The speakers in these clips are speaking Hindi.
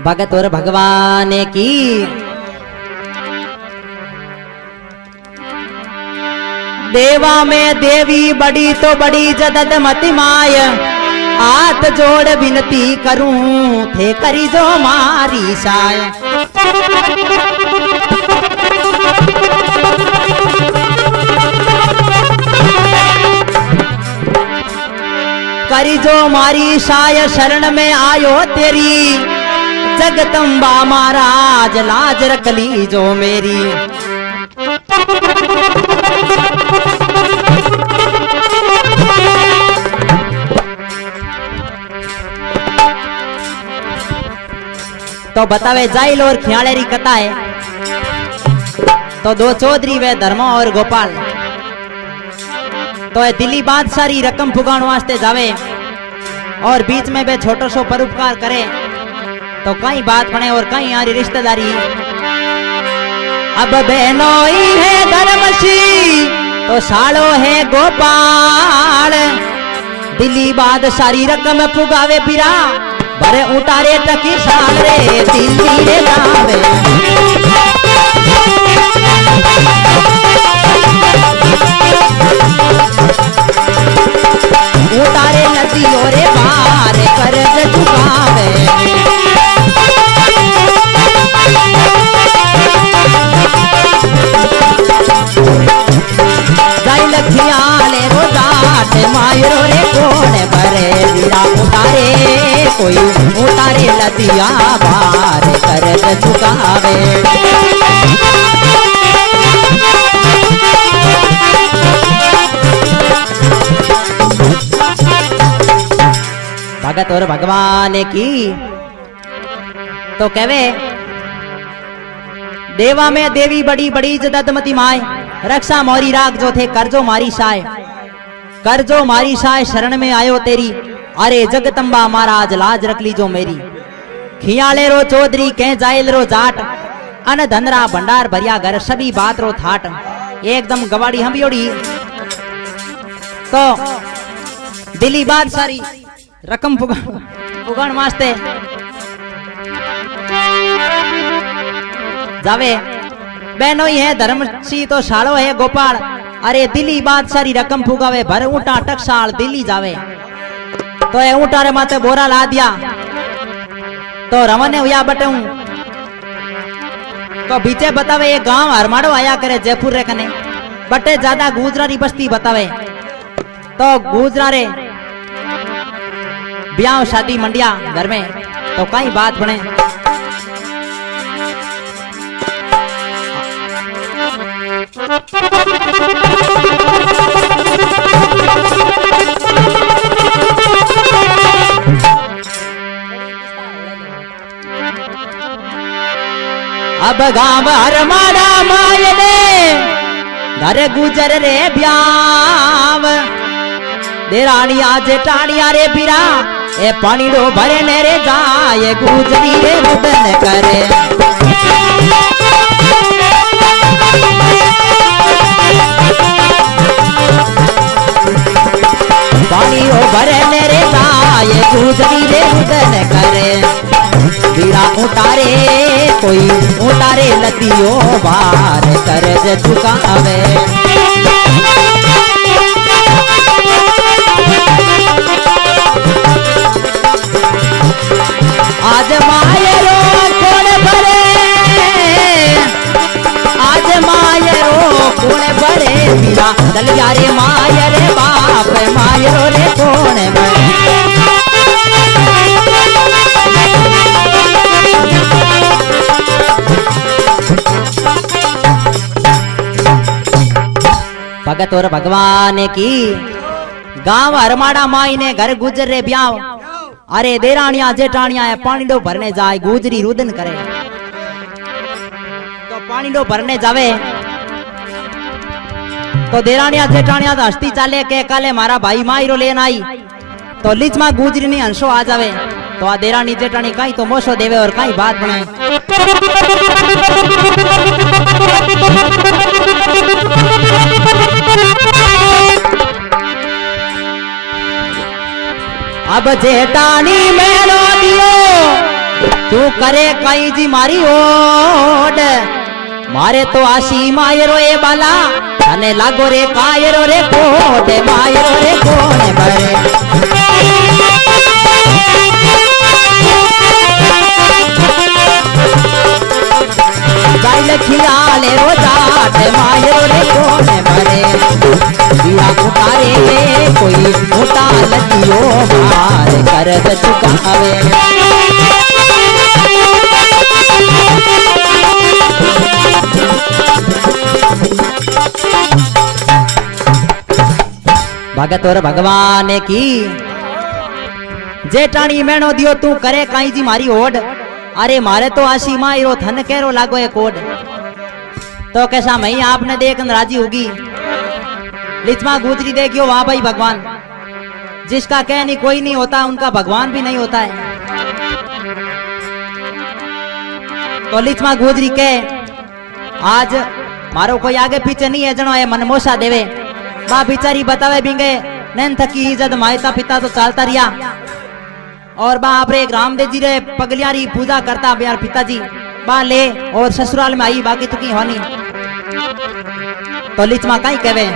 भगत और भगवान की देवा में देवी बड़ी तो बड़ी जदद मति माय हाथ जोड़ विनती करूं थे करी जो मारी साय। करी जो मारी साय शरण में आयो तेरी जगदम्बा महाराज लाज रख ली जो मेरी। तो बतावे जाइल और खियाड़ेरी कथा है। तो दो चौधरी वे धर्मा और गोपाल तो दिल्ली बादशाह री रकम फुगाण वास्ते जावे और बीच में वे छोटो सो परोपकार करे तो कई बात बने और कई यारी रिश्तेदारी। अब बहनोई है धर्मसी तो सालो है गोपाल दिल्ली बादशाह री रकम फुगावे पिरा भरे उतारे टकी साल रे दिल्ली रे जावे। उतारे नदियों रे पार कर्ज चुकावे। जाई लखियाले रो जाट मायरो रे कोण भरे वीरा उतारे कोई उतारे नदिया पार कर्ज चुकावे। भगत और भगवान की तो कहवे देवा में देवी बड़ी बड़ी जददमती माय रक्षा मोरी राग जो थे करजो मारी साय शरण में आयो तेरी अरे जगदम्बा महाराज लाज रख ली जो मेरी। खियाले रो चौधरी कह जाइल रो जाट अन धनरा भंडार भरिया घर सभी बात रो थाट एकदम गवाड़ी हम योड़ी। तो दिल्ली बादशाह रकम फुगाण वास्ते जावे बहनों ही है धर्मसी तो सालो है गोपाल अरे दिल्ली बादशाह रकम फुगावे भर ऊंटा टकसाल दिल्ली जावे। तो ये ऊंटा रे माथे बोरा ला दिया तो रमने हुआ बटे तो बीचे बतावे ये गांव हरमाड़ो आया करे जयपुर रे कने बटे ज्यादा गुजरारी बस्ती बतावे। तो गुजरा रे ब्याह शादी मंडिया घर में तो कई बात बने। अब गांव हरमाड़ा मायने घर गुजर रे ब्याव देरानिया जेठानिया रे पिरा ए पानी रो भरे ने रे जाए गुजरी रे रुदन करे। पानी रो भरे ने रे जाए गुजरी रे रुदन करे। वीरा उतारे कोई उतारे लतियो बार कर्ज चुकावे। आज मायरो कोण भरे आज मायरो कोण भरे वीरा दलिया रे मायर बाप मायरो रे कोण भरे। भगत और भगवान की गांव हरमाड़ा माई ने घर गुजर रे ब्याव अरे देरानिया जेठानिया पानी डो भरने जाए गुजरी रुदन करे। तो पानी डो भरने जावे तो देरानिया जेठानिया तो हस्ती चाले के काले मारा भाई माई रो लेन आई तो लीच में गुजरी नहीं हंसो आ जावे। तो आ देरानी जेठानी कहीं तो मोशो देवे और कहीं बात बने। अब जेठानी मैनो दियो तू करे कई जी मारी ओड मारे तो आशी मायरो ए बाला अने लागो रे कायरो रे कोड मायरो रे कोण भरे गाइल खियाले रोजाट मायरो रे कोण भरे दिया उतारे कोई मोटा लगियो मार कर्ज चुकावे भगत और भगवान की जेठाणी मेणो दियो तू करे काई जी मारी ओड अरे मारे तो आशी मायरो थन केरो लागो है कोड तो कैसा मई आपने देखन राजी होगी लिचमा गुजरी देखियो वाह भाई भगवान जिसका कहनी कोई नहीं होता उनका भगवान भी नहीं होता है। तो लिचमा गुजरी के आज मारो कोई आगे पीछे नहीं है जनो है मनमोसा देवे बा बिचारी बतावे बिंगे नैन थकी इज्जत मायता पिता तो चालता रिया और बा आपरे रामदेव जी रे पगलियारी पूजा करता बिहार पिताजी बा ले और ससुराल में आई बाकी तुकी होनी तो लिचमा कहीं कहवे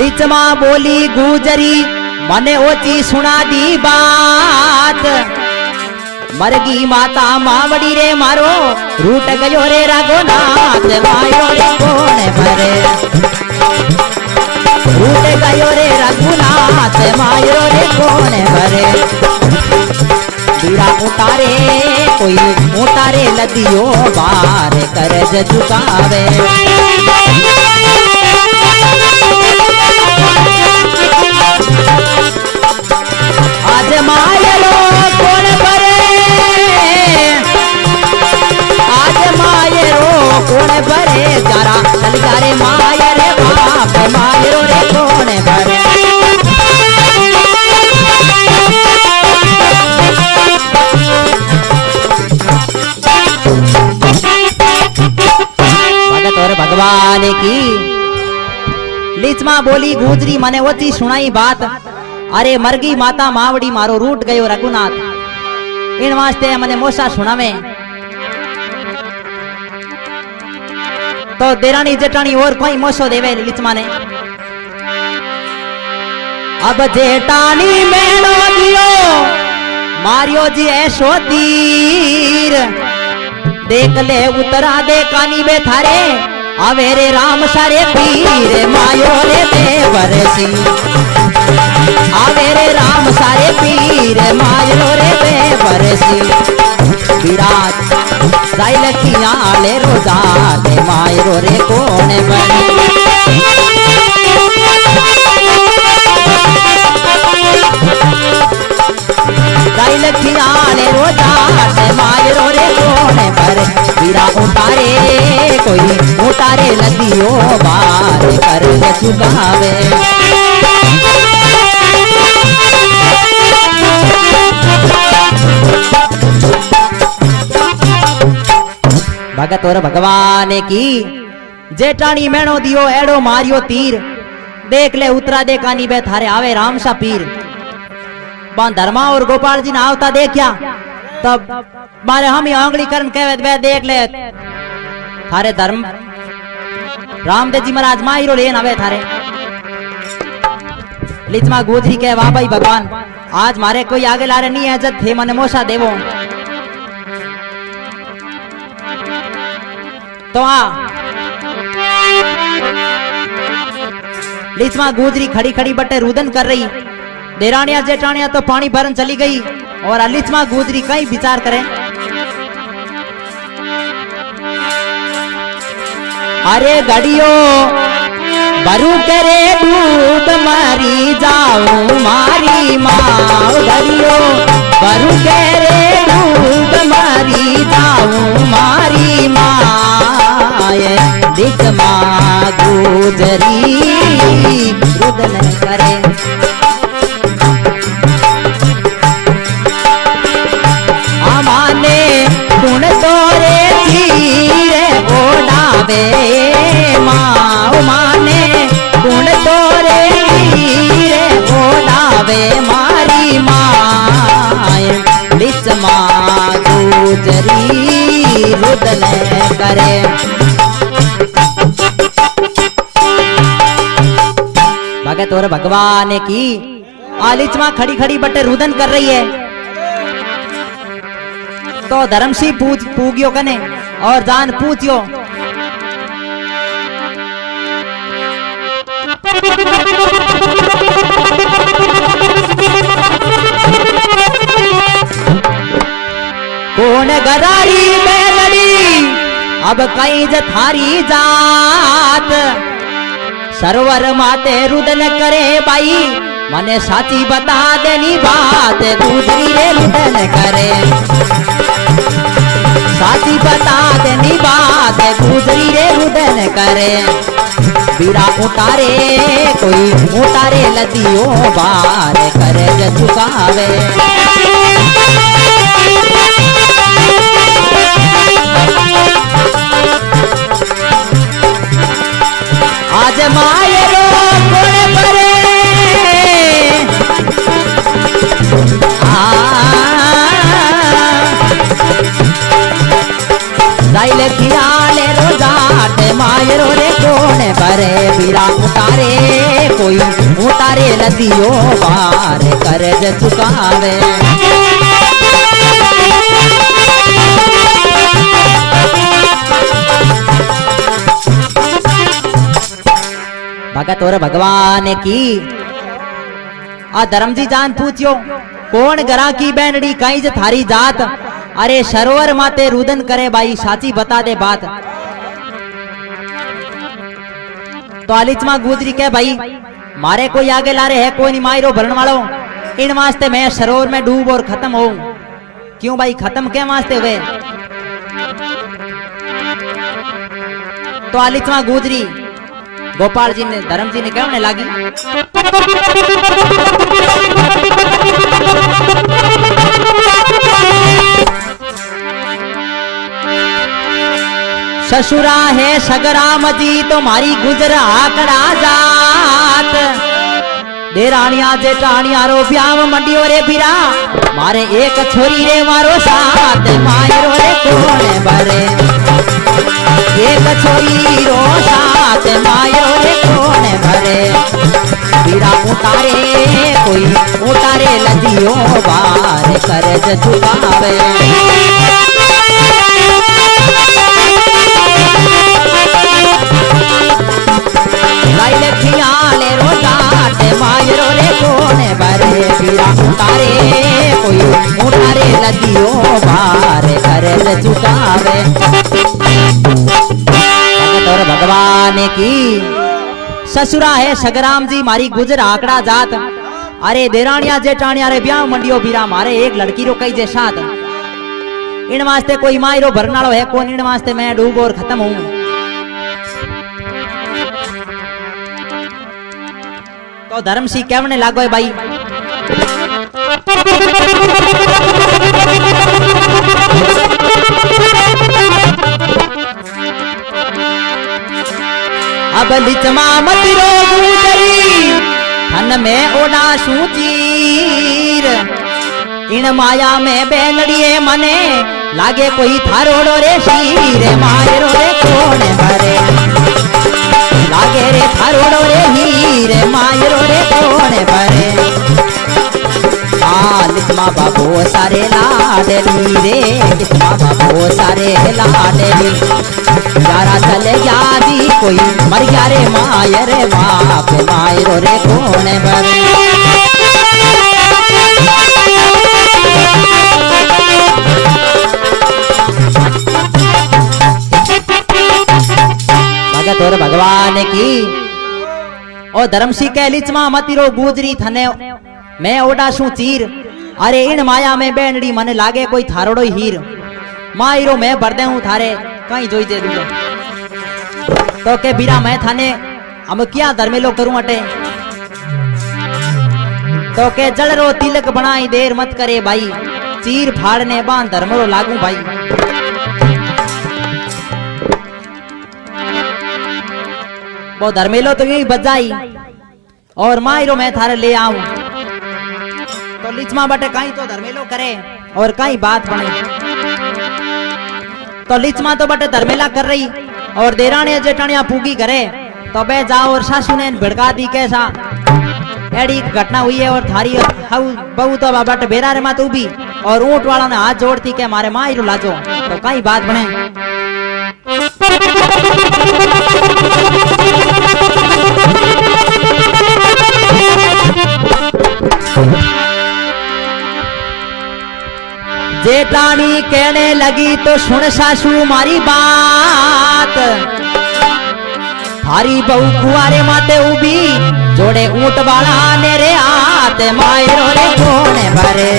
लिचमा बोली गुजरी मने ओची सुना दी बात मरगी माता मावड़ी रे मारो रूट गयो रे रघुनाथ मायो रे कोण भरे रूट गयो रे रघुनाथ मायो रे कोण भरे बीरा उतारे कोई उतारे लदियो बार कर्ज चुकावे आज मायरो कोण भरे आज मायरो कोण भरे जरा चल जा रे मायरे बाप मायरो रे कोण भरे भगत और भगवान की लिचमा बोली गुजरी मने ओची सुनाई बात अरे मरगी माता मावड़ी मारो रूट गयो रघुनाथ इन वास्ते मने मोसा सुनावे तो देरानी जेठानी और कोई मोसो देवे लिचमा ने अब जेठानी मेणो दियो मारियो जी ऐसो तीर देख ले उतरा दे कानी बे थारे आवे रे राम सारे पीर मायो रे देवर सिंह आवे रे राम सारे पीर मायो रे देवर सिंह विराट जाय लखिया ले रोजा ले मायो रे कोण बने जाय लखिया ले रोजा ले मायो रे कोण भरे वीरा उतारे कोई उतारे लदियो बार कर्ज चुकावे भगत और भगवान की जेठानी मेणो दियो एड़ो मारियो तीर देख ले उतरा दे कानी बे थारे आवे राम सा पीर बान धर्मा और गोपाल जी ने आवता देखया तब मारे हम ही आंगली करन कहवे बे देख ले थारे धर्म रामदेव जी महाराज माहिरो लेन आवे थारे लिचमा गुजरी के वाह भाई भगवान आज मारे कोई आगे लारे नहीं है जब थे मने मोसा देवो तो लिचमा गुजरी खड़ी खड़ी बटे रुदन कर रही देरानिया जेठानिया तो पानी भरन चली गई और लिचमा गुजरी कई विचार करे अरे गड़ियो बरू करे दूध मारी जाऊं मारी माँ गड़ियो बरू करे दूध मारी जाऊं मारी माँ दिख माँ गुजरी रुदन करे अमाने गुण तोरे धीरे ओढ़ावे भगत और भगवान की आलिचमा खड़ी खड़ी बटे रुदन कर रही है। तो धर्मसी पूगियो कने और जान पूछियो कौन गरारी बैलड़ी अब कई जथारी जात सरवर माते रुदन करे बाई मने साची बता देनी बात दूसरी रे रुदन करे साची बता देनी बात दूसरी रे रुदन करे बीरा उतारे कोई उतारे लदियो बार करे ज चुकावे आज मायरो कोण करे जाइल खियाले रो जाट मायरो रे कोण करे बीरा उतारे कोई उतारे लदियो बार कर्ज चुकावे भगत और भगवान की आ धर्म जी जान पूछियो कौन गरा की बैनड़ी कई ज थारी जात अरे सरोवर माते रुदन करे बाई साची बता दे बात। तो आलिचमा गुजरी के भाई मारे कोई आगे ला रहे है कोई नहीं मायरो भरण वालों इन वास्ते मैं सरोवर में डूब और खत्म हो क्यों भाई खत्म क्या वास्ते हुए। तो आलिचमा गुजरी गोपाल जी ने धर्म जी ने कहने लगी ससुरा है सगराम जी तुम्हारी गुजर आकड़ा जात देरानिया जेठानिया रो ब्याह मंडियो रे बिरा मारे एक छोरी रे मारो साथ मायरो रे कोने भरे एक छोरी रो साथ मायरो रे कोने भरे बिरा उतारे कोई उतारे लदियो बार कर्ज चुकावे लाइले खियाले रो जाट मायरो रे कोने भरे बिरा उतारे कोई उतारे लदियो बार कर्ज चुकावे। और भगवान की ससुरा है सगराम जी मारी गुजर आकड़ा जात अरे देरानिया जेठानिया रे ब्याह मंडियो बीरा मारे एक लड़की रो कई जे साथ इन वास्ते कोई मायरो भरनालो है कौन इन वास्ते मैं डूब और खत्म हूं। तो धर्म सी कहने लागो है भाई अब लिचमा मत रो गुजरी धन में ओडा सूचीर इन माया में बेलड़िए मने लागे कोई थारोड़ो रे शीर मायरो रे कोने भरे लागे रे थारोड़ो रे हीर मायरो रे कोने भरे लिचमा बाबो सारे लाडली रे लिचमा बाबो सारे लाडली यारा चले यादी कोई मर गया रे मायर बाप मायरो रे कोने भरे भगत और भगवान की ओ धर्मसी के लिचमा मतिरो गुजरी थने मैं ओडा शू चीर अरे इन माया में बेनड़ी मने लागे कोई थारोड़ो हीर मायरो मैं भरदे हूं थारे कहीं जोई दे दूंगा तो के बीरा मैं थाने हम क्या धर्मेलो करूं अटे तो के जलरो तिलक बनाई देर मत करे भाई चीर फाड़ने बांध धर्मरो लागू भाई। वो धर्मेलो तो यही बजाई और मायरो मैं थारे ले आऊं तो लिचमा बटे कहीं तो धर्मेलो करे और कहीं बात बने तो लिचमा तो बटे धर्मेला कर रही और देरानिया जेठानिया पूगी करे तो बे जाओ और सासू ने भिड़का दी कैसा एड़ी घटना हुई है और थारी बहू तो बट बेरा रे मात उभी और ऊंट वाला ने हाथ जोड़ती के मारे माँ ही लाजो तो कई बात बने। जेठानी कहने लगी तो सुन सासू मारी बात, थारी बहू कुआरे माते उभी जोड़े ऊंट वाला ने रे हाथ मायरो रे कोने भरे,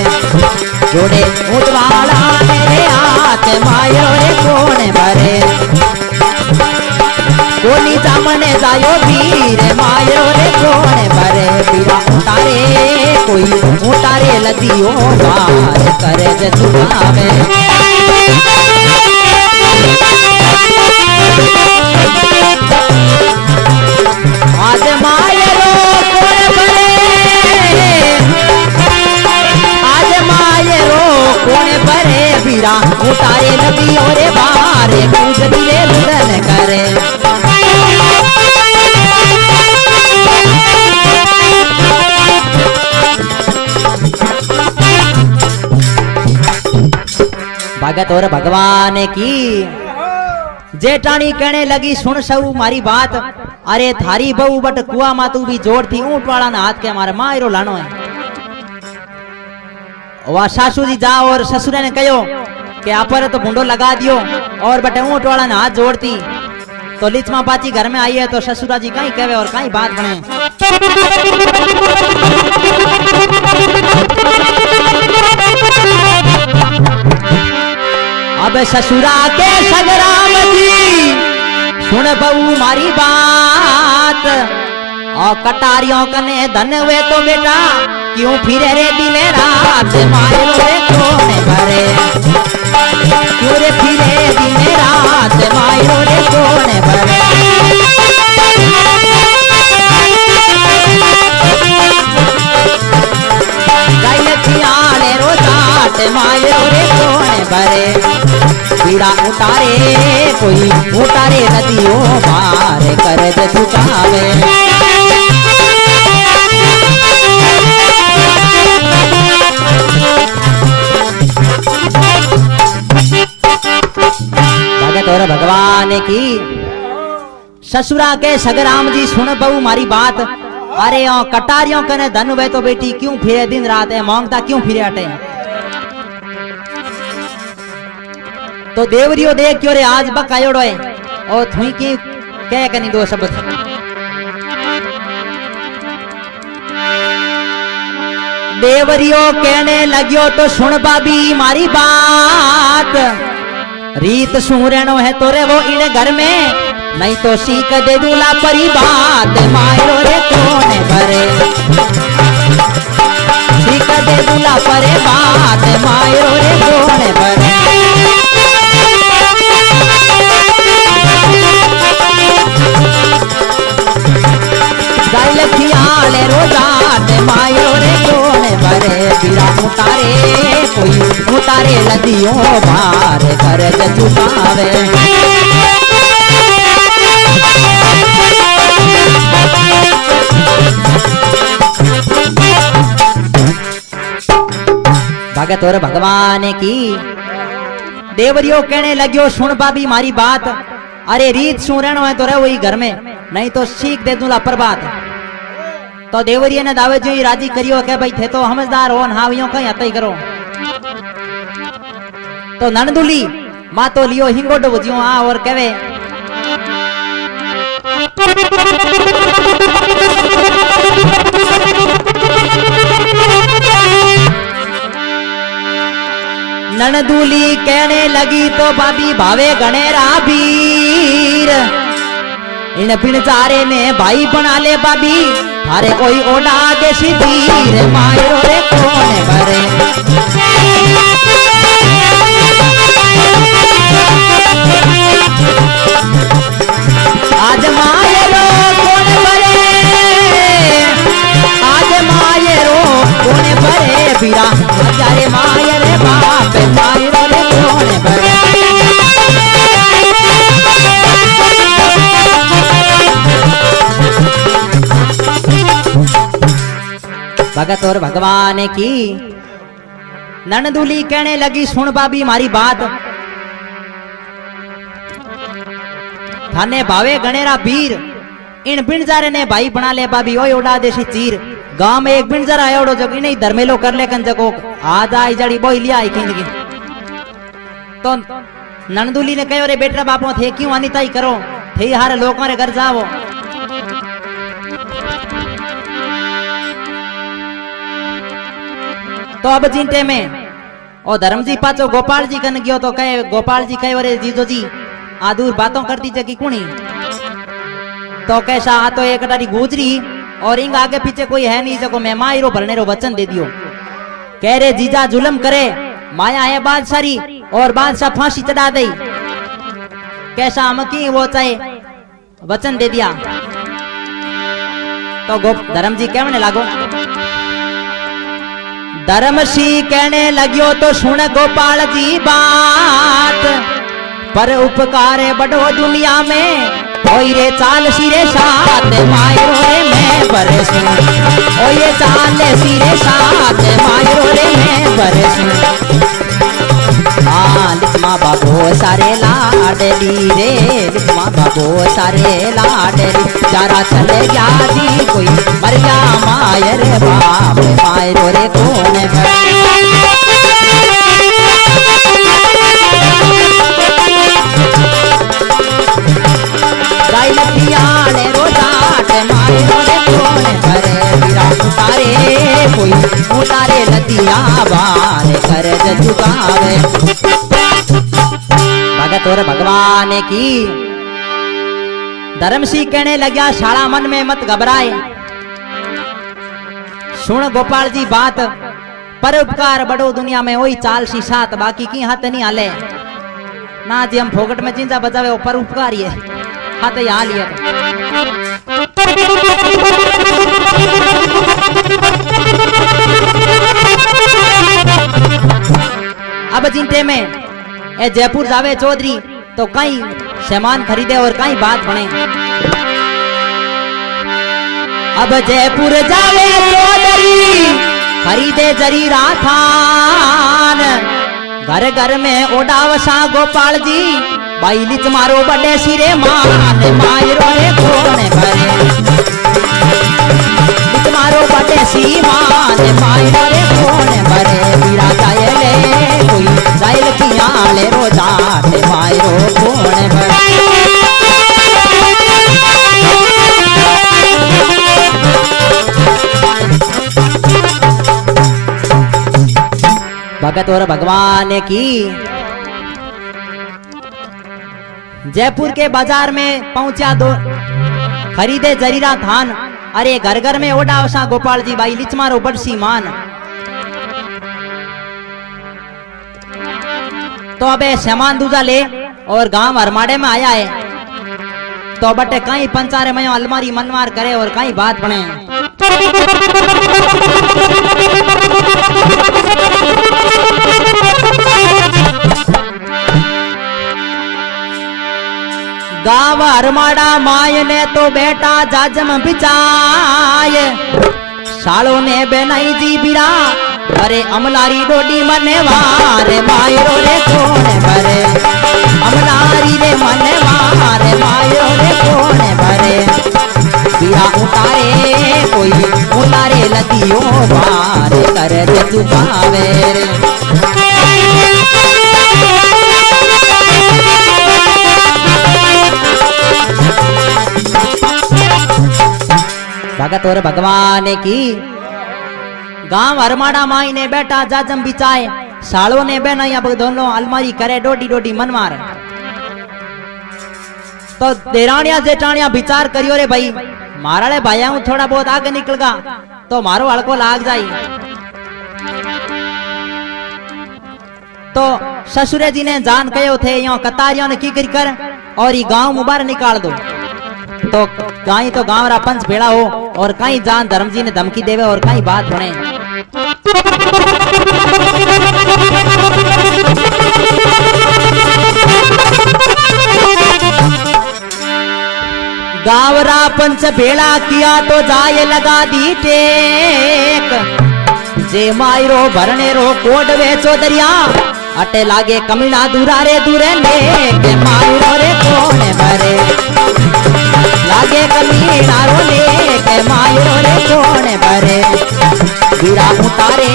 जोड़े ऊंट वाला ने रे हाथ मायरो रे कोने भरे, कोनी सामने जायो वीर मायरो रे कोने भरे, पीरा उतारे कोई उतारे लदियो बार करे जे चुकावे, आज मायरो कोने भरे, आज मायरो कोने भरे, पीरा उतारे लदियो रे बार कूद दिले लुड़न करे, भगत और भगवान की। जेठानी कहने लगी सुन सऊ मारी बात, अरे थारी बहू बट कुआ मातू भी जोड़ थी ऊंट वाला ना हाथ के हमारे मायरो लानो है। वह सासू जी जा और ससुर ने कहो कि आप तो भूडो लगा दियो और बटे ऊंट वाला ने हाथ जोड़ती तो लिचमा पाची घर में आई है तो ससुरा जी कहीं कहे और कहीं बात बने। अब ससुरा के सगराम जी सुन बहू मारी बात, और कटारियों कने धन हुए तो बेटा क्यों फिरे रे दिने रात मायरो रे कोने भरे, क्यों रे फिरे दिने रात मायरो रे कोने भरे, गायले रोजाट मायरो रे कोने भरे, पीड़ा उतारे कोई उतारे नदियों पार कर दे चुकावे, भगत और भगवान की। ससुरा के सगराम जी सुन बहू मारी बात, अरे कटारियों कने धन वे तो बेटी क्यों फिरे दिन रात है मांगता क्यों फिरे हटे, तो देवरियो देख क्यों रे आज बक आयोड़ो है और थुई की कह कनी दो शब्द। देवरियो कहने लगियो तो सुन बाबी मारी बात, रीत सुरेनो है तो रे वो इन घर में नहीं तो सीख दे दूला परी बात मायरो रे कोने भरे, सीख दे दूला परे बात मायरो रे कोने भरे, खियाले रोजात मायरो रे कोने भरे, पीरा उतारे कोई उतारे लदियों भार कर दे चुकावे, भगत और भगवान की। देवरियो कहने लगियो सुन बाबी मारी बात, अरे रीत सुन है तो रहे वही घर में नहीं तो सीख दे दूला पर बात, तो देवरिया ने दावे जो राजी करियो के भाई थे तो समझदार हो हावियों कहीं आता ही करो, तो नंदुली माँ तो लियो हिंगोडो बुझियो आ और कहे ननदूली कहने लगी तो बाबी भावे गणेरा वीर, इन पिणचारे में भाई बना ले बाबी, थारे कोई ओडा देसी वीर मायरो रे कोने भरे, आज मायरो कोने भरे, आज मायरो कोने भरे, बीरा हजारे मायरे बाप मायरो रे कोने भरे, भगत और भगवान की ननदुली कहने लगी सुन बाबी मारी बात, थाने भावे गणेरा बीर इन बिनजारे ने भाई बना ले बाबी ओए उड़ा देसी चीर। गांव में एक बिनजारा एवडो जग इने धर्मेलो कर ले कन जगो आज आई जड़ी बोई लिया आई किंदगी। तो ननदुली ने कहो रे बेटा बापो थे क्यों अनिताई करो थे हारे लोगों रे घर जाओ। तो अब जिंटे में ओ धर्मजी पाचो गोपाल जी कन गयो तो कहे गोपाल जी कहे रे जीजो जी आ दूर बातों करती जगी कुणी। तो कैसा आ तो एक टारी गुजरी और इंग आगे पीछे कोई है नहीं जको मैं मायरो भरने रो वचन दे दियो। कह रे जीजा जुलम करे माया है बादशाही और बादशाह फांसी चढ़ा दे। कैसा हम की वो चाहे वचन दे दिया। तो धर्म जी कहने लागो धर्मसी कहने लगियो तो सुन गोपाल जी बात, पर उपकार बड़ो दुनिया में कोई रे चाल सिरे साथ मायरो रे मैं बरसू। ओ ये चाल सिरे साथ मायरो रे मैं बरसू। लिखमा बाबो सारे लाडली रे लिखमा बाबो सारे लाडली। जरा चले गया जी कोई मर गया मायर बाप मायरो रे कौन उतारे लतिया बार कर झुकावे। भगत और भगवान की धर्मसी कहने लगा शाला मन में मत घबराए सुन गोपाल जी बात, पर उपकार बड़ो दुनिया में वही चाल सी सात बाकी की हाथ नहीं हाले ना जी। हम फोकट में चिंता बजावे वो पर उपकार ये हाथ यहाँ लिया। अब जिंटे में ए जयपुर जावे चौधरी तो कई सामान खरीदे और कई बात बने। अब जयपुर जावे चौधरी खरीदे जरीरा थान, घर घर में ओडावसा गोपाल जी बाई लिच मारो बड़े सिरे मान मायरो रे कौन भरे। लिच मारो बड़े सी मान मायरो रे कौन भरे। बीरा जायले कोई जायल किया ले रोजात मायरो कौन भरे। भगत और भगवान की जयपुर के बाजार में पहुंचा दो खरीदे जरीरा थान। अरे घर घर में ओडावसा गोपाल जी बाई लिच मारो बड़सी मान। तो अबे सामान दूजा ले और गांव हरमाड़े में आया है तो बटे कहीं पंचारे में अलमारी मनवार करे और कहीं बात बने। गाँव हरमाड़ा माय ने तो बेटा जाजम बिचाय, सालों ने बेनाई जी बिरा अरे अमलारी डोडी मने वारे मायरो रे कौन भरे। अमलारी रे मने वारे मायरो रे कौन भरे। बिरा उतारे कोई उतारे लदियो बार कर दे चुकावे रे। भगत और भगवान की गांव हरमाड़ा माई ने बेटा जाजम बिचाए, सालों ने बहना अब दोनों अलमारी करे डोडी डोडी मनमार। तो देरानिया जेठानिया विचार करियो रे भाई मारा ले भाया हूं थोड़ा बहुत आगे निकल गा तो मारो हड़को लाग जाई। तो ससुरे जी ने जान कहो थे यो कतारियों ने की कर और ये गांव मुबारक निकाल दो। तो कहीं तो गांव रा पंच भेड़ा हो और कहीं जान धर्म जी ने धमकी देवे और कहीं बात बने। गावरा पंच भेड़ा किया तो जाए लगा दी टेक, जे मायरो भरने रो कोड वेचो दरिया, अटे लागे कमीना दूरा रे दूरे ने, के मायरो रे कोने भरे, लागे कमीना रो ने, के मायरो रे कोने भरे, बीरा उतारे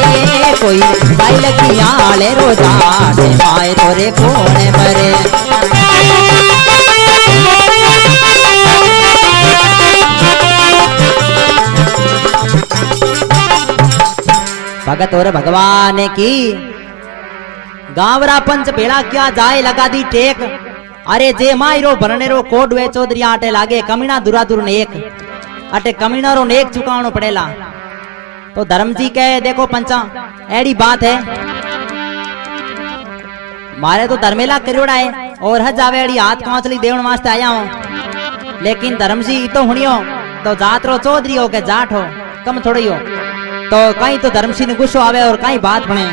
कोई साइल की आले रोजा, के मायरो रे कोने भरे। भगत और भगवान की गावरा पंच भेड़ा क्या जाए लगा दी टेक, अरे जे मायरो भरने रो कोड वे चौधरी आटे लागे कमीना दुरादुर नेक, अटे कमीना रो नेक चुकावनो पड़ेला। तो धर्म जी कहे देखो पंचा एड़ी बात है, मारे तो धर्मेला करियोड़ा है और हज आवे एड़ी हाथ कांचली देवण वास्ते आया हूं, लेकिन धर्म जी तो हुनियो तो जात रो चौधरी हो के जाट हो कम थोड़ी हो, तो कहीं तो धर्मसिंह ने गुस्सो आवे और कहीं बात बने।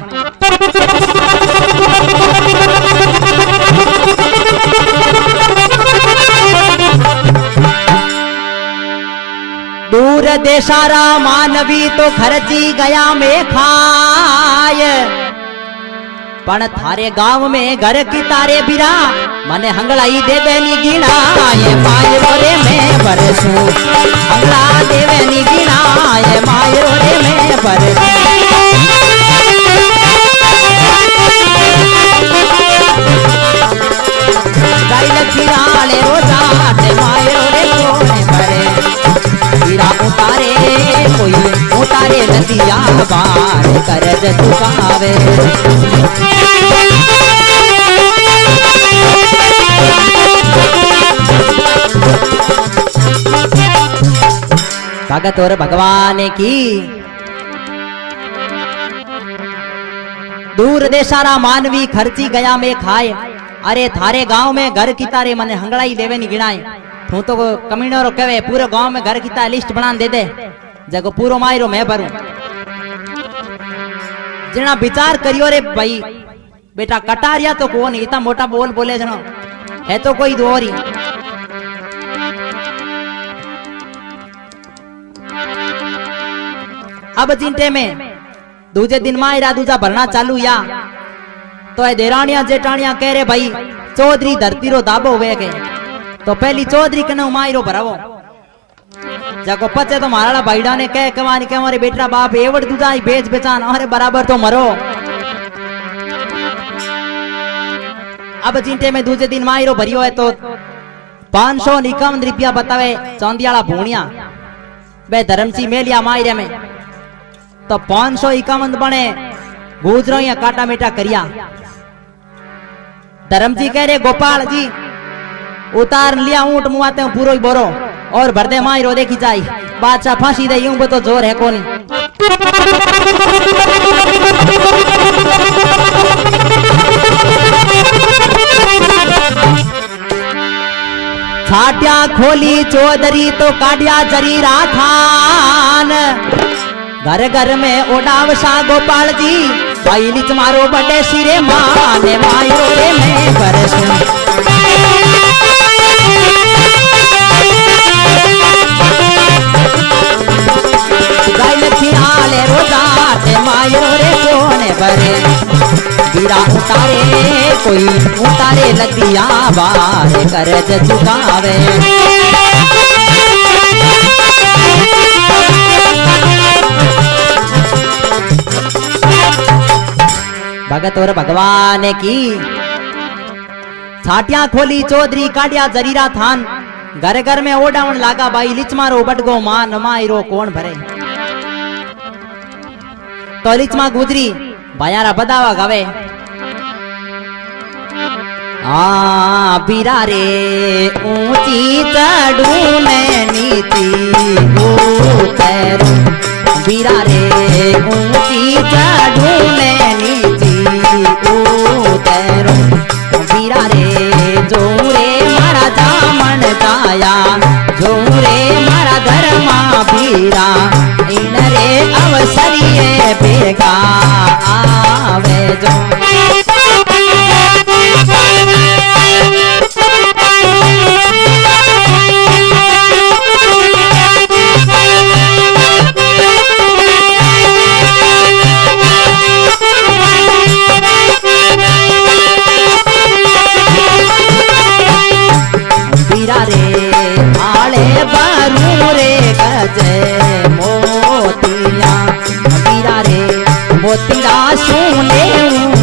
दूर देशारा मानवी तो खर्ची गया में खाय, पण थारे गांव में घर की तारे बिरा, मने हंगलाई देवे नी गिना, ये मायरो रे मैं बरसू, हंगला देवे नी गिना, ये मायरो रे मैं बरसू। गाई लखीराले रोजा, ते मायरो रे कोने भरे, गिरा उतारे कोई उतारे नदिया बार करज चुकावे। भगत और भगवान की दूर देशारा मानवी खर्ची गया में खाए, अरे थारे गांव में घर की तारे मने हंगड़ाई देवे नी गिनाए, तू तो कमीनो रो कहे पूरे गांव में घर की तारे लिस्ट बना दे दे, जगो पूरो मायरो मैं भरूं। जना विचार करियो रे भाई बेटा कटारिया तो कौन इतना मोटा बोल बोले जनो है तो कोई दोरी। अब चिंटे में दूजे दिन मायरा दूजा भरना चालू या तो ए देरानिया जेठानिया कह रहे भाई चौधरी धरती रो दाबो हुए के, तो पहली चौधरी कने मायरो भरावो, जाको पचे तो मारा भाईडा ने कह कमानी के हमारे बेटा बाप एवड़ दूजा ही बेच बेचान, अरे बराबर तो मरो। अब चिंटे में दूजे दिन मायरो भरियो है तो 551 रुपया बतावे चौंदियाला भूणिया बे धर्मसी मेलिया मायरे में, तो 551 बने गुजरो या काटा मीटा करिया। धर्म जी कह रहे गोपाल जी उतार लिया ऊंट मुआते हूं पूरो ही बोरो और भर दे मायरो देखी जाई, बादशाह फांसी दे यूं तो जोर है कोनी। छाटिया खोली चौधरी तो काटिया जरीरा थान, घर घर में ओडावसा गोपाल जी, भाई लिच मारो बड़े सिरे माने मायो रे मैं बरसू। खियाले रोजा ते मायो रे कोने भरे, गिरा उतारे कोई उतारे लतिया बार करज चुकावे। भगत और भगवान की छाटिया खोली चौधरी काटिया जरीरा थान, घर घर में ओडावन लागा भाई लिच मारो बटगो मान मायरो कौन भरे। तो लिच मा गुजरी भायारा बदावा गावे, बीरा रे ऊंची चढ़ू मैं नीति उतरू, बीरा रे ऊंची चढ़ू मैं नीति उतरू, बीरा रे जो रे मारा जामन जाया, जो रे मारा धर्मा बीरा, इन रे अवसरिये बेगा आवे जो। आले बारू रे गजे मोतिया बीरा रे मोतीरा सुने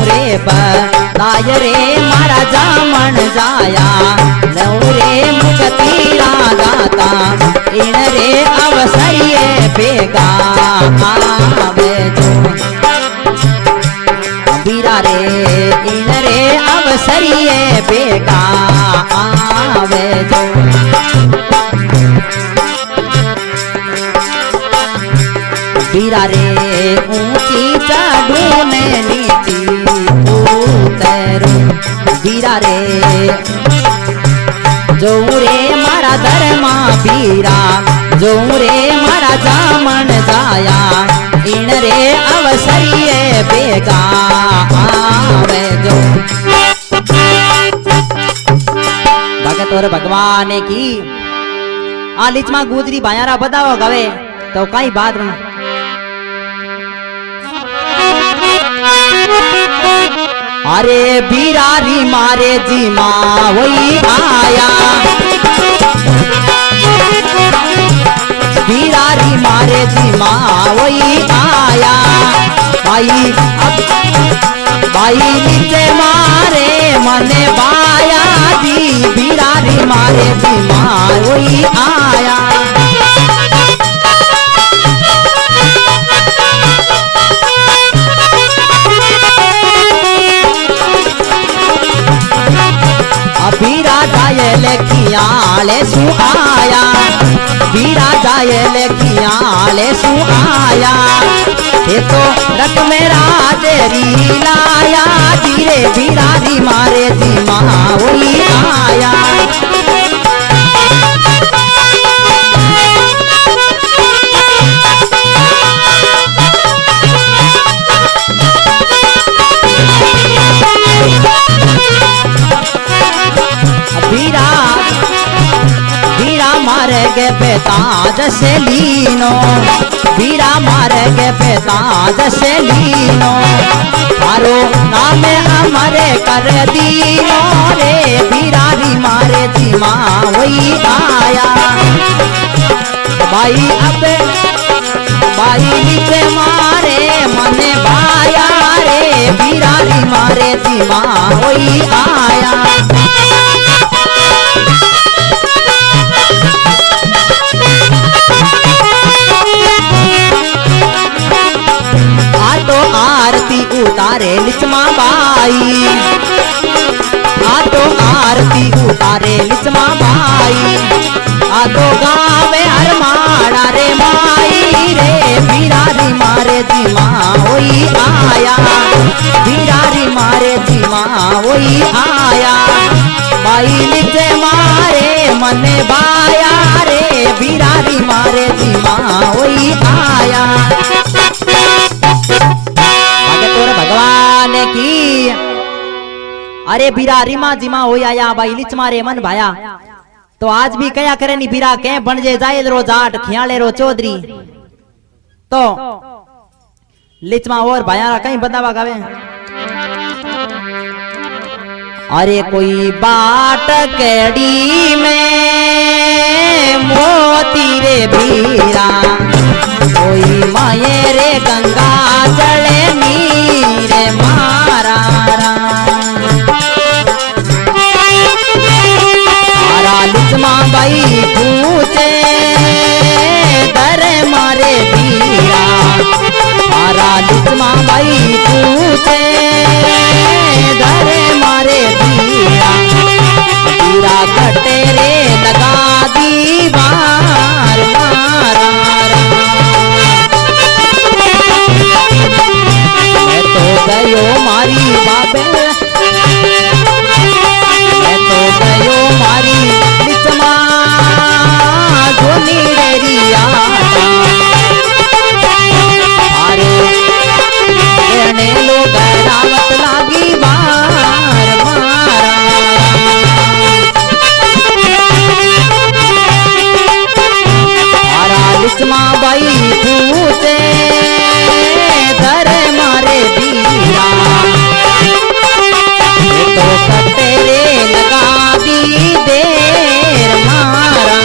रे बलाय रे मारा जामन जाया नौ रे मुक्तिरा दाता इन रे अवसरिये बेगा आवे जो बीरा रे इन रे अवसरिये बेगा आवे जो बीरा रे ऊंची चढ़ू ने नीची उतरू बीरा रे जो रे मारा धर्मा बीरा जो रे मारा जामन जाया इन रे अवसरिये बेगा आवे जो भगत और भगवान की आलिच में गुजरी बायारा बताओ गवे तो कई बात न अरे बिरारी मारे जी माँ वही आया बिरारी मारे जी माँ वही आया भाई अब भाई नीचे मारे मने बाया जी बिरारी मारे जी माँ वही आया बीरा जाए लेखियाले सु आया बीरा जाए लेखियाले सु आया ये तो रख मेरा तेरी लाया धीरे बिरारी मारे जी माँ वही आया मारेगे बेताज से लीनो बीरा मारेगे बेताज से लीनो थारो नाम हमारे कर दीनो रे बिरारी मारे जी माँ वही आया भाई अब भाई नीचे मारे मने बाया रे बिरारी मारे जी माँ वही आया आरती उतारे लिचमा बाई आतो आरती उतारे लिचमा बाई आतो गावे हर माड़ा रे माई रे बिरारी मारे जी माँ वही आया बिरारी मारे जी माँ वही आया बाई नीचे मारे मने बाया रे बिरारी मारे जी माँ वही आया भगवान की अरे बिरारी माँ जिमा हो आया भाई लिच मारे मन भाया तो आज भी कया करे नी बिरा के बन जे जाए रो जाट खियाले रो चौधरी तो लिचमा और भाया कहीं बतावा गावे अरे कोई बाट केड़ी में मोती रे बीरा कोई माये रे गंगा जले नीरे मारा लिचमा बाई पूछे दर मारे बीरा मारा लिचमा बाई पूछे दर मारे बीरा बीरा कटे रे लगा दी बार मारा मैं तो गयो मारी बाबे मैं तो गयो मारी लिचमा धोनी रेरिया अरे कहने लोग रावत लागी बार मारा मारा लिचमा बाई पूछे धर मारे बीरा तो कटे रे लगा दी देर मारा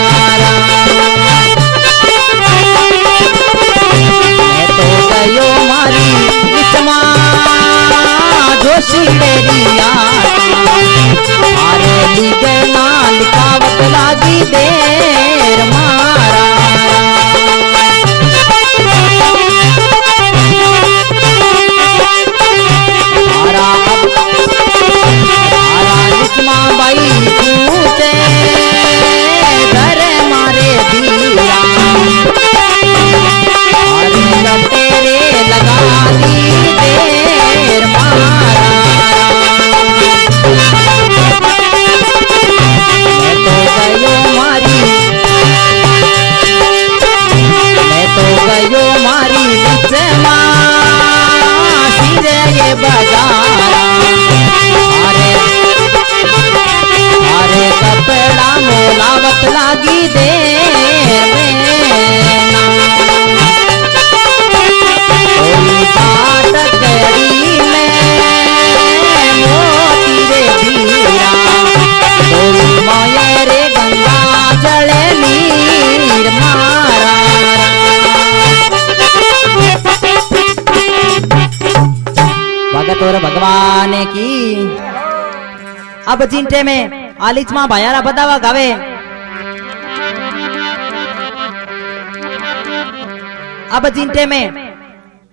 तोर भगवान की। अब चिंटे में आलिचमा भायारा बतावा गावे। अब चिंटे में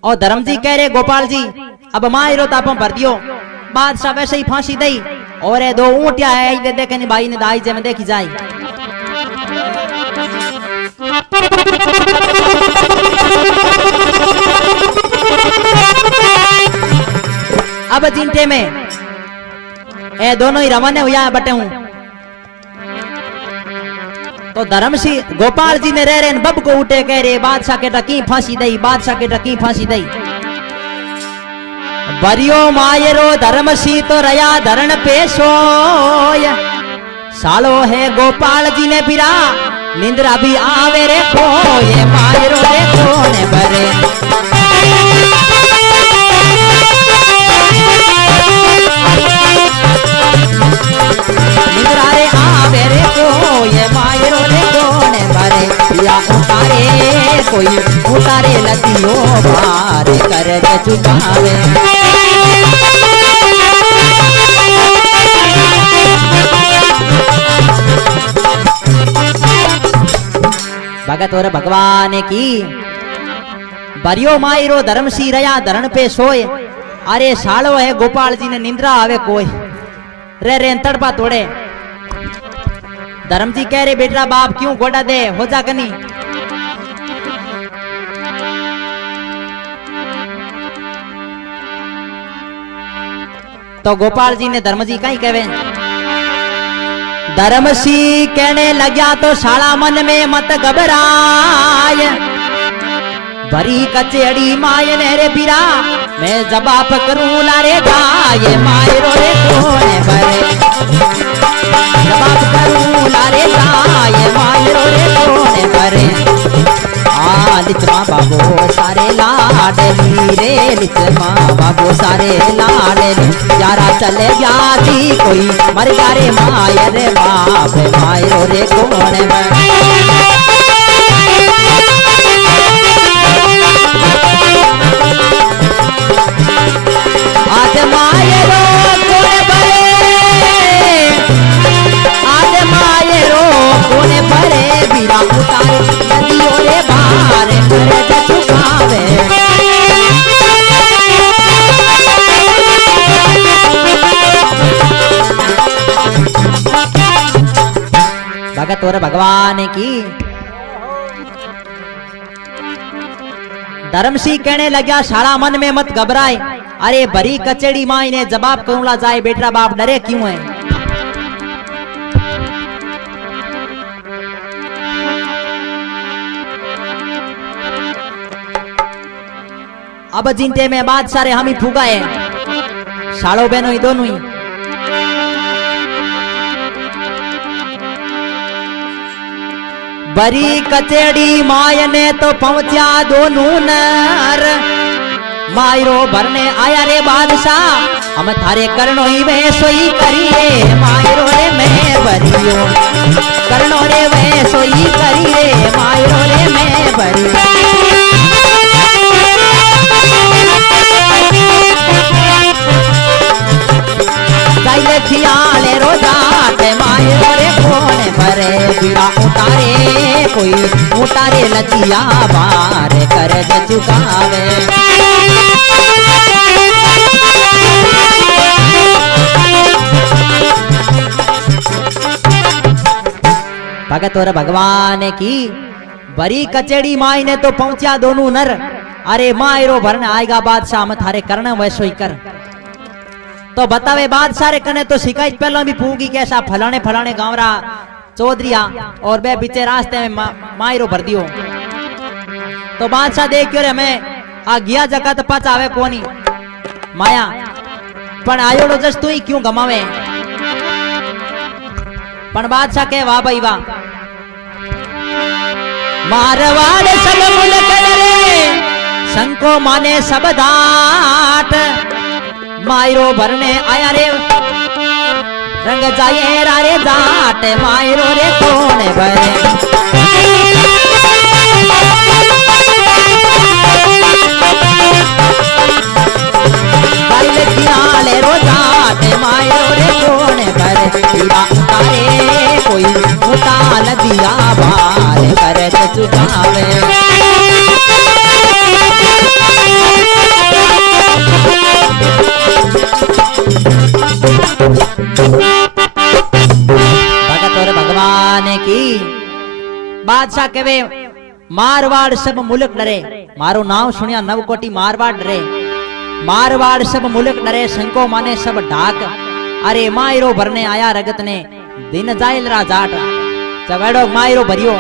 और धर्म जी कह रहे गोपाल जी अब मायरो ताप भर दियो। बादशाह वैसे ही फांसी दई और ये दो ऊंटिया है देखे नहीं भाई ने दाई जे में देखी जाए। अब चिंटे में ए दोनों ही रवाने हुआ बटे हूं तो धर्मसिंह गोपाल जी ने रह रहे बब को उठे कह रहे बादशाह के टकी फांसी दई, बादशाह के टकी फांसी दई। बरियो मायरो धर्मसिंह तो रया धरण पेशोय सालो है गोपाल जी ने बिरा निंद्रा भी आवे रे खोए मायरो रे कोने बरे। निंद्रा रे आवे रे कोए मायरो रे कोने बरे। या उतारे कोई उतारे लतियो बार कर्ज चुकावे। भगत और भगवान की। बरियो मायरो धर्मसिंह रया धरण पे सोए अरे सालो है गोपाल जी ने निंद्रा आवे कोई रे तड़पा तोड़े। धर्म जी कह रहे बेटा बाप क्यों गोड़ा दे हो जा कनी। तो गोपाल जी ने धर्म जी कहीं कहवे। धर्मसिंह कहने लग्या तो शाला मन में मत घबराय भरी कचेड़ी माय ने रे बिरा मैं जवाब करूं लारे गाय मायरो रे कोने बरे। जवाब करूं लारे गाय मायरो रे कोने बरे। लिचमा बाबू सारे लाडली रे लिचमा बाबू सारे लाडली यारा चले जाती कोई मर जा रे माय रे बाप मायरो रे कोने बरे। आज मायरो कोने बरे आज मायरो कोने बरे बिरा उतारे नदियों रे बाहर कर्ज चुकावे। भगत और भगवान की। धर्मसिंह कहने लगा शाला मन में मत घबराए अरे बरी कचेड़ी माई ने जवाब करूंला जाए बेटा बाप डरे क्यों है। अब जिंटे में बात सारे हम ही फूगा है शालो बहनों ही दोनों ही। बरी कचेड़ी माय ने तो पहुंचा दोनों नर मायरो भरने आया रे बादशाह हम थारे करनो ही वे सोई करिए मायरो रे मैं बरियो करनो रे वे सोई करिए मायरो रे मैं बरियो। जाइले खियाले रोजाट मायरो रे कोने भरे बिना उतारे कोई उतारे लतिया बार कर्ज चुकावे। भगत और भगवान की। बरी कचेड़ी माई ने तो पहुंचा दोनों नर अरे मायरो भरने आएगा बादशाह मत थारे करना वैसो ही कर। तो बतावे बादशाह रे कने तो शिकायत पहले भी पूगी कैसा फलाने फलाने गांवरा चौधरिया और बे बीचे रास्ते में मायरो भर दियो। तो बादशाह देख क्यों रे मैं आ गया जगह तो पचावे कोनी माया पण आयोड़ो जस तू ही क्यों गमावे। पण बादशाह के वाह भाई वाह मारवाड़ सब मुल्क डरे संको माने सब दाट मायरो भरने आया रे रंग जाए रे दाट मायरो रे कोने भरे। गाइले किया झुकावे। भगत और भगवान की बादशाह कहे मारवाड़ सब मुल्क डरे। मारो नाम सुनिया नवकोटी मारवाड़ डरे। मारवाड़ सब मुल्क डरे संको माने सब ढाक। अरे मायरो भरने आया रगत ने दिन जाइल रा जाट। चवेड़ो मायरो भरियो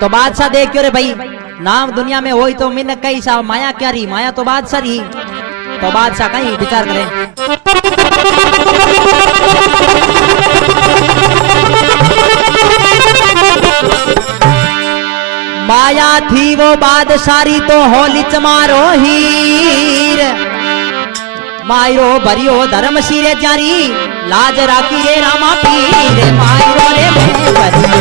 तो बादशाह देखियो रे भाई नाम दुनिया में होई तो मिन कई सा माया क्या रही। माया तो बादशाह रही। तो बादशाह कहीं विचार करे माया थी वो बादशाही तो होली चमारो हीर। मायरो भरियो धर्म सिरे जारी लाज राखी रे रामा पीर। मायरो रे मैं भरियो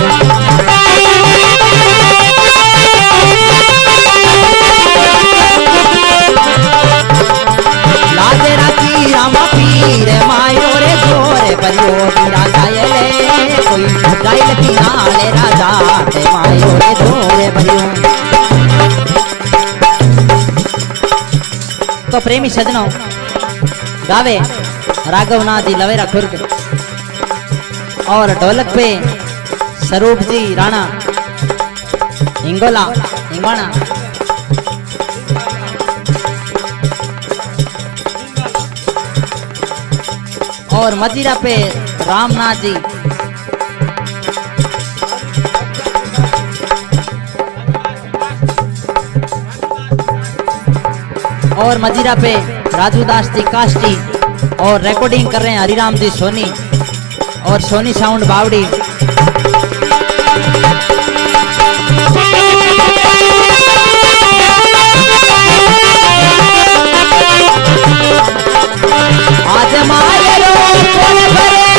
लाज राखी रामा पीर। मायरो रे जोरे भरियो मीरा जायले कोई जाइल की नाले राजा ते। मायरो रे जोरे भरियो। तो प्रेमी सजनों गावे राघवनाथ जी लवेरा खुर्द और ढोलक पे स्वरूप जी राणा हिंगोला हिंगवाना और मजीरा पे रामनाथ जी और मजीरा पे राजू दास जी काष्टी और रिकॉर्डिंग कर रहे हैं हरिराम जी सोनी और सोनी साउंड बावड़ी। आज मायरो कौन भरे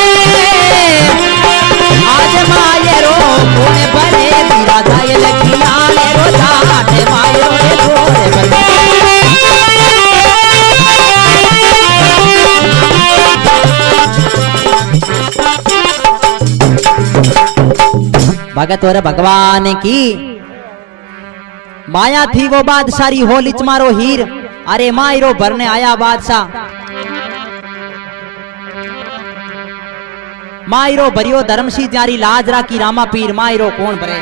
आज मायरो कौन भरे मेरा जाय लखिया ले रो जाट। मायरो रे जोरे भरे भगत और भगवान की माया थी वो बादशाही हो लिच मारो हीर। अरे मायरो भरने आया बादशाह। मायरो भरियो धर्मसी जारी लाज राखी रामा पीर। मायरो कौन भरे